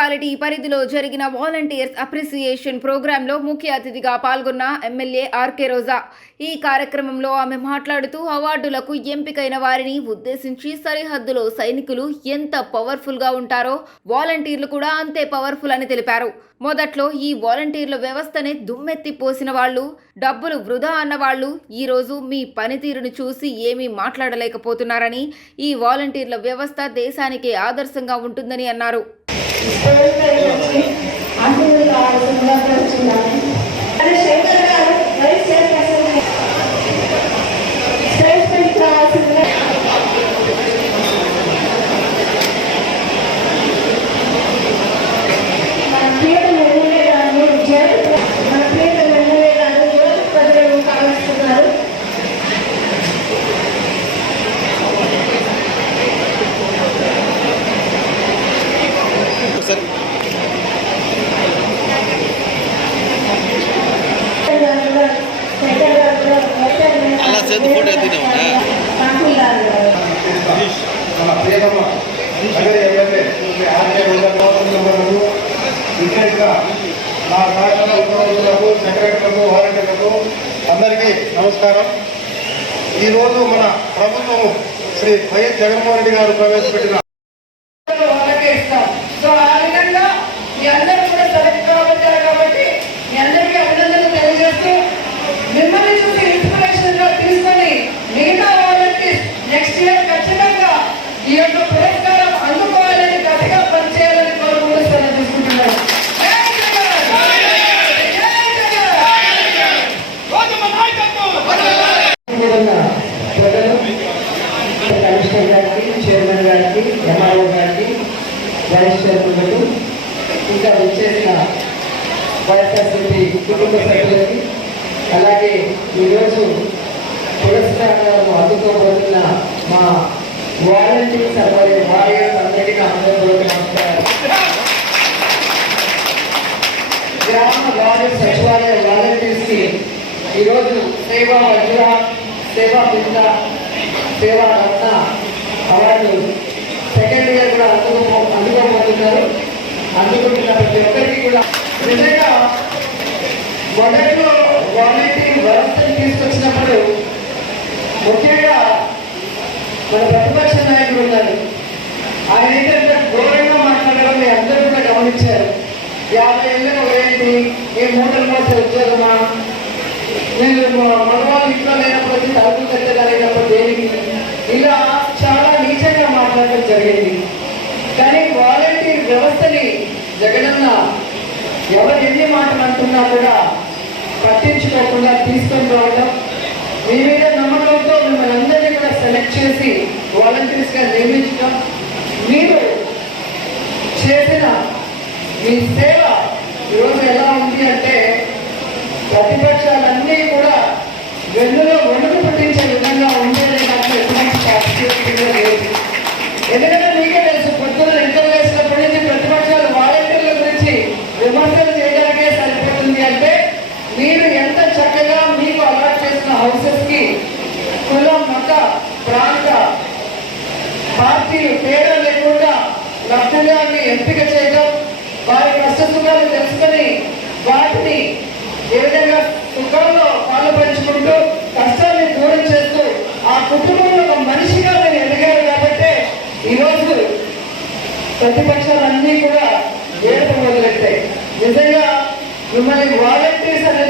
Municipality పరిధిలో జరిగిన volunteers appreciation ప్రోగ్రాంలో ముఖ్య అతిథిగా పాల్గొన్న ఎమ్మెల్యే ఆర్కే రోజా. ఈ కార్యక్రమంలో ఆమె మాట్లాడుతూ అవార్డులకు ఎంపికైన వారిని ఉద్దేశించి సరిహద్దులో సైనికులు ఎంత పవర్ఫుల్గా ఉంటారో వాలంటీర్లు కూడా అంతే పవర్ఫుల్ అని తెలిపారు. మొదట్లో ఈ వాలంటీర్ల వ్యవస్థనే దుమ్మెత్తి పోసిన వాళ్ళు డబ్బులు వృధా అన్న వాళ్ళు ఈ రోజు మీ పనితీరును చూసి ఏమీ మాట్లాడలేకపోతున్నారని ఈ వాలంటీర్ల వ్యవస్థ దేశానికే ఆదర్శంగా ఉంటుందని అన్నారు. దేవుడి పేరు వచ్చి అందరూ ఆ ఆలోచనగా వచ్చిందని சேர்ந்து రోజు எடுத்துக்கிட்டேன் నా కార్యక్రమ ఉద్యోగులకు సెక్రటరీలకు వాలంటీర్లకు అందరికీ నమస్కారం. ఈరోజు మన ప్రభుత్వము శ్రీ వైఎస్ జగన్మోహన్ రెడ్డి గారు ప్రవేశపెట్టిన అలాగే ఈరోజు పురస్కారాలను అందుకోబోతున్న మా వాలంటీర్స్ అలాగే వారియర్స్ అందరికీ అందరూ నమస్కారం గ్రామ వారియర్ సచివాలయ వాలంటీర్స్కి ఈరోజు సేవా వజ్ర సేవా బింద సేవా రత్న అవార్డు సెకండ్ ఇయర్ కూడా అందుకో అందుకోబోతున్నారు. అందుకుంటున్న ప్రతి ఒక్కరికి కూడా నిజంగా మొదటి ఉన్నారు ఆయన ఏంటంటే ఘోరంగా మాట్లాడడం మీ అందరూ కూడా గమనించారు. యాభై ఏళ్ళకు ఏంటి? ఏ మూటలు మోసే ఉద్యోగమా? నేను మగవాళ్ళు ఇంట్లో లేనప్పుడు వచ్చి తలుపులు కట్టగలిగినప్పుడు దేనికి? ఇలా చాలా నీచంగా మాట్లాడటం జరిగింది. కానీ వాలంటీర్ వ్యవస్థని జగనన్న ఎవరు ఎన్ని మాటలు అంటున్నా కూడా పట్టించుకోకుండా తీసుకు రావడం మీ మీద నమ్మకంతో మిమ్మల్ని సెట్ చేసి వాలంటీర్స్గా నియమించడం మీరు చేసిన మీ సేవ ఈరోజు ఎలా ఉంది అంటే ప్రతిపక్షాలన్నీ ఎంపిక చేయడం వారి కష్ట సుఖాలు తెలుసుకొని వాటిని ఏ విధంగా సుఖంలో పాలు పంచుకుంటూ కష్టాన్ని దూరం చేస్తూ ఆ కుటుంబంలో ఒక మనిషిగా నేను ఎదిగాను కాబట్టి ఈరోజు ప్రతిపక్షాలన్నీ కూడా ఏడుపు మొదలెట్టాయి నిజంగా మిమ్మల్ని వాలంటీర్స్ అనేది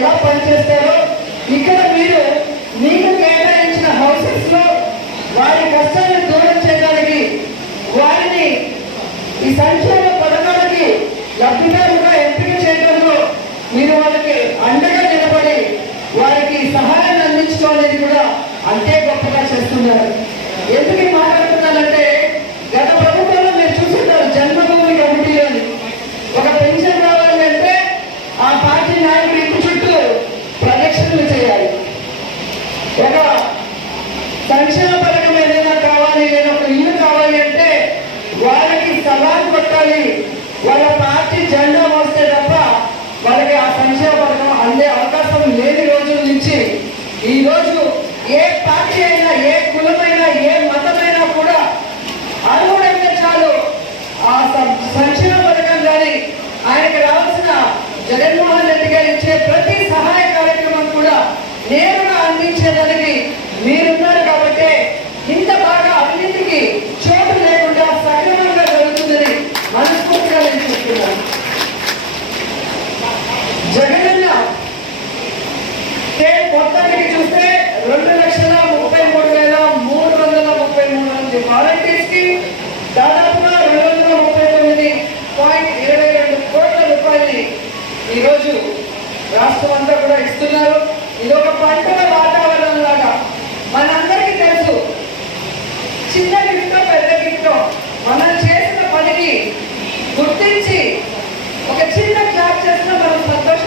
त्याला पंचेचाळीस సంక్షేమ పథకం అందే అవకాశం లేని రోజుల నుంచి ఈరోజు ఏ పార్టీ అయినా ఏ కులమైనా ఏ మతమైనా కూడా అర్హుడైతే చాలు ఆ సంక్షేమ పథకం కానీ ఆయనకు రావాల్సిన జగన్మోహన్ రెడ్డి గారు ఇచ్చే ప్రతి సహాయ కార్యక్రమం కూడా నేరుగా అందించేదానికి ఈరోజు రాష్ట్రం అంతా కూడా ఇస్తున్నారు. ఇది ఒక పండుగ వాతావరణం లాగా. మనందరికీ తెలుసు చిన్న గిఫ్టో పెద్ద గిఫ్టో మనం చేసిన పనికి గుర్తించి ఒక చిన్న క్లాప్ చేసిన మనం సంతోషం